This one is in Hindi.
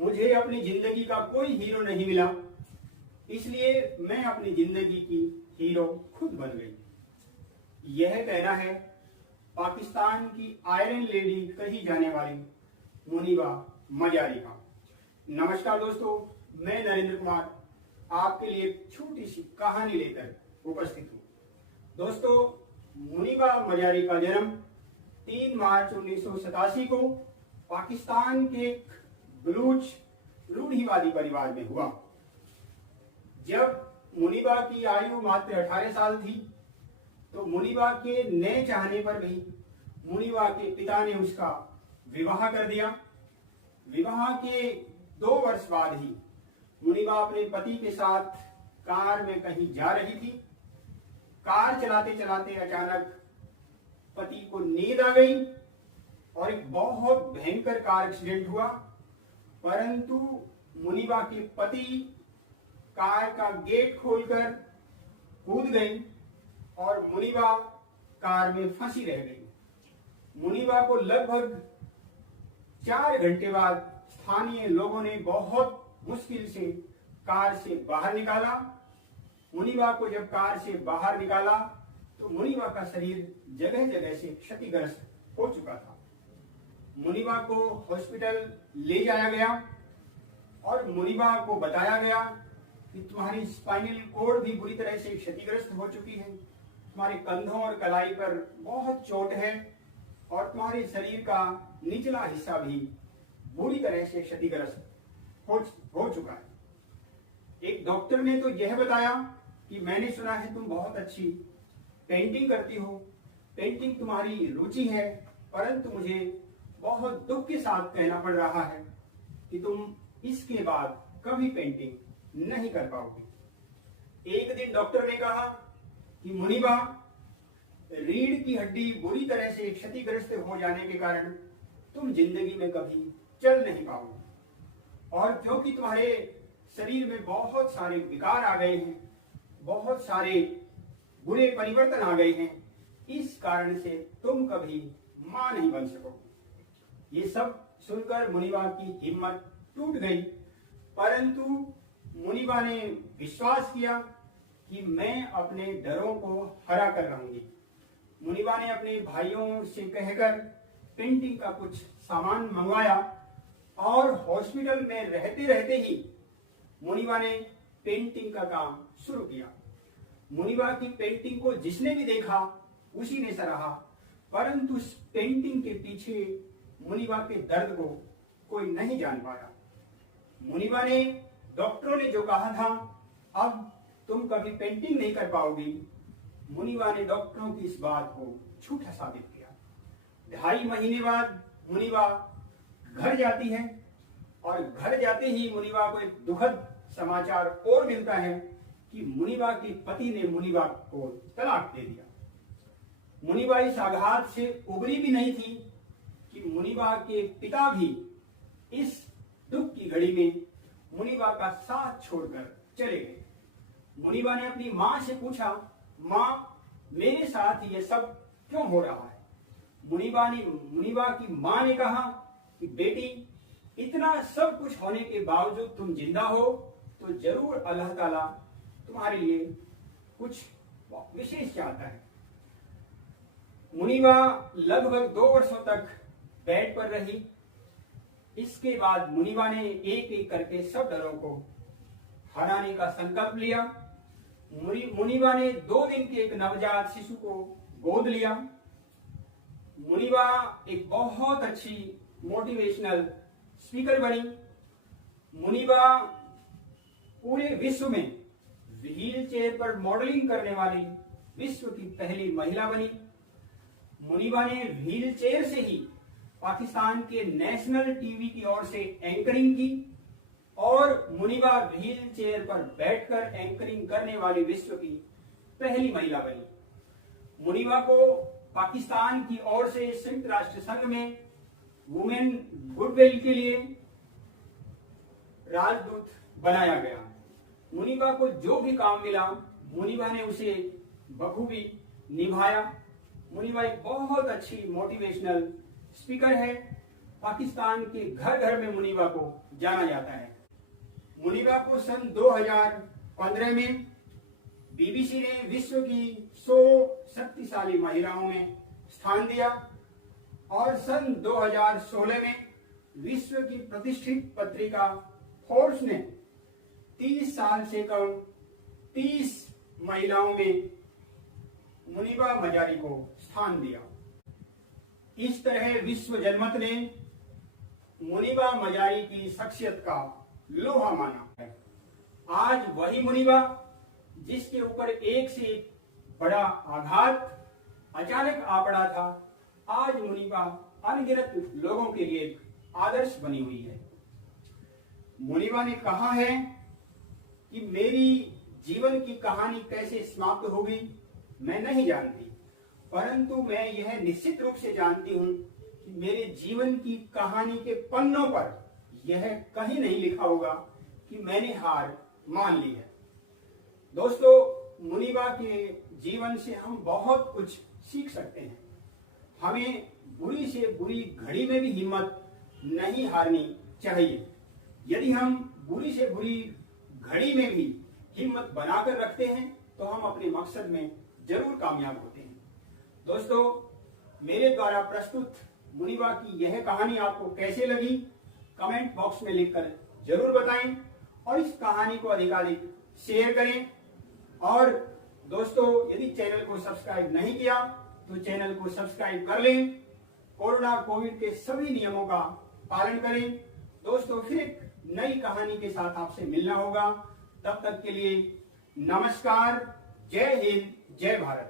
मुझे अपनी जिंदगी का कोई हीरो नहीं मिला, इसलिए मैं अपनी जिंदगी की हीरो खुद बन गई। यह कहना है पाकिस्तान की आयरन लेडी कही जाने वाली मुनीबा मजारी का। नमस्कार दोस्तों, मैं नरेंद्र कुमार आपके लिए एक छोटी सी कहानी लेकर उपस्थित हूँ। दोस्तों, मुनीबा मजारी का जन्म 3 मार्च 1987 को पाकिस्तान के बलूच रूढ़िवादी परिवार में हुआ। जब मुनीबा की आयु मात्र 18 साल थी तो मुनीबा के नए चाहने पर भी मुनीबा के पिता ने उसका विवाह कर दिया। विवाह के 2 वर्ष बाद ही मुनीबा अपने पति के साथ कार में कहीं जा रही थी। कार चलाते चलाते अचानक पति को नींद आ गई और एक बहुत भयंकर कार एक्सीडेंट हुआ, परंतु मुनीबा के पति कार का गेट खोलकर कूद गई और मुनीबा कार में फंसी रह गई। मुनीबा को लगभग 4 घंटे बाद स्थानीय लोगों ने बहुत मुश्किल से कार से बाहर निकाला। मुनीबा को जब कार से बाहर निकाला तो मुनीबा का शरीर जगह जगह से क्षतिग्रस्त हो चुका था। मुनीबा को हॉस्पिटल ले जाया गया और मुनीबा को बताया गया कि तुम्हारी स्पाइनल कॉर्ड भी बुरी तरह से क्षतिग्रस्त हो चुकी है, तुम्हारे कंधों और कलाई पर बहुत चोट है और तुम्हारे शरीर का निचला हिस्सा भी बुरी तरह से क्षतिग्रस्त हो चुका है। एक डॉक्टर ने तो यह बताया कि मैंने सुना है तुम बहुत अच्छी पेंटिंग करती हो, पेंटिंग तुम्हारी रुचि है, परंतु मुझे बहुत दुख के साथ कहना पड़ रहा है कि तुम इसके बाद कभी पेंटिंग नहीं कर पाओगे। एक दिन डॉक्टर ने कहा कि मुनीबा, रीढ़ की हड्डी बुरी तरह से क्षतिग्रस्त हो जाने के कारण तुम जिंदगी में कभी चल नहीं पाओगे, और क्योंकि तुम्हारे शरीर में बहुत सारे विकार आ गए हैं, बहुत सारे बुरे परिवर्तन आ गए हैं, इस कारण से तुम कभी मां नहीं बन सकोगे। ये सब सुनकर मुनीबा की हिम्मत टूट गई, परंतु मुनीबा ने विश्वास किया कि मैं अपने डरों को हरा कर रहूंगी। मुनीबा ने अपने भाइयों से कहकर पेंटिंग का कुछ सामान मंगवाया और हॉस्पिटल में रहते रहते ही मुनीबा ने पेंटिंग का काम शुरू किया। मुनीबा की पेंटिंग को जिसने भी देखा उसी ने सराहा, परंतु उस पेंटिंग के पीछे मुनीबा के दर्द को कोई नहीं जान पाया। मुनीबा ने, डॉक्टरों ने जो कहा था अब तुम कभी पेंटिंग नहीं कर पाओगी, मुनीबा ने डॉक्टरों की इस बात को झूठा साबित किया। 2.5 महीने बाद मुनीबा घर जाती है और घर जाते ही मुनीबा को एक दुखद समाचार और मिलता है कि मुनीबा के पति ने मुनीबा को तलाक दे दिया। मुनीबा इस आघात से उबरी भी नहीं थी कि मुनीबा के पिता भी इस दुख की घड़ी में मुनीबा का साथ छोड़कर चले गए। मुनीबा ने अपनी मां से पूछा, मां, मेरे साथ ये सब क्यों हो रहा है? मुनीबा की मां ने कहा कि बेटी, इतना सब कुछ होने के बावजूद तुम जिंदा हो तो जरूर अल्लाह ताला तुम्हारे लिए कुछ विशेष चाहता है। मुनीबा लगभग 2 वर्षों तक बेड पर रही। इसके बाद मुनीबा ने एक एक करके सब डरों को हराने का संकल्प लिया। मुनीबा ने 2 दिन के एक नवजात शिशु को गोद लिया। मुनीबा एक बहुत अच्छी मोटिवेशनल स्पीकर बनी। मुनीबा पूरे विश्व में व्हील चेयर पर मॉडलिंग करने वाली विश्व की पहली महिला बनी। मुनीबा ने व्हील चेयर से ही पाकिस्तान के नेशनल टीवी की ओर से एंकरिंग की और मुनीबा व्हील चेयर पर बैठकर एंकरिंग करने वाली विश्व की पहली महिला बनी। मुनीबा को पाकिस्तान की ओर से संयुक्त राष्ट्र संघ में वुमेन गुडविल के लिए राजदूत बनाया गया। मुनीबा को जो भी काम मिला मुनीबा ने उसे बखूबी निभाया। मुनीबा एक बहुत अच्छी मोटिवेशनल स्पीकर है पाकिस्तान के घर घर में मुनीबा को जाना जाता है। मुनीबा को सन 2015 में बीबीसी ने विश्व की 100 शक्तिशाली महिलाओं में स्थान दिया और सन 2016 में विश्व की प्रतिष्ठित पत्रिका फोर्ब्स ने 30 साल से कम 30 महिलाओं में मुनीबा मजारी को स्थान दिया। इस तरह विश्व जनमत ने मुनीबा मजारी की शख्सियत का लोहा माना है। आज वही मुनीबा जिसके ऊपर एक से एक बड़ा आघात अचानक आ पड़ा था, आज मुनीबा अनगिनत लोगों के लिए एक आदर्श बनी हुई है। मुनीबा ने कहा है कि मेरी जीवन की कहानी कैसे समाप्त होगी मैं नहीं जानती, परंतु मैं यह निश्चित रूप से जानती हूं कि मेरे जीवन की कहानी के पन्नों पर यह कहीं नहीं लिखा होगा कि मैंने हार मान ली है। दोस्तों, मुनीबा के जीवन से हम बहुत कुछ सीख सकते हैं। हमें बुरी से बुरी घड़ी में भी हिम्मत नहीं हारनी चाहिए। यदि हम बुरी से बुरी घड़ी में भी हिम्मत बनाकर रखते हैं तो हम अपने मकसद में जरूर कामयाब होते हैं। दोस्तों, मेरे द्वारा प्रस्तुत मुनीबा की यह कहानी आपको कैसे लगी कमेंट बॉक्स में लिखकर जरूर बताएं और इस कहानी को अधिकाधिक शेयर करें। और दोस्तों, यदि चैनल को सब्सक्राइब नहीं किया तो चैनल को सब्सक्राइब कर लें। कोरोना कोविड के सभी नियमों का पालन करें। दोस्तों, फिर एक नई कहानी के साथ आपसे मिलना होगा। तब तक के लिए नमस्कार। जय हिंद, जय भारत।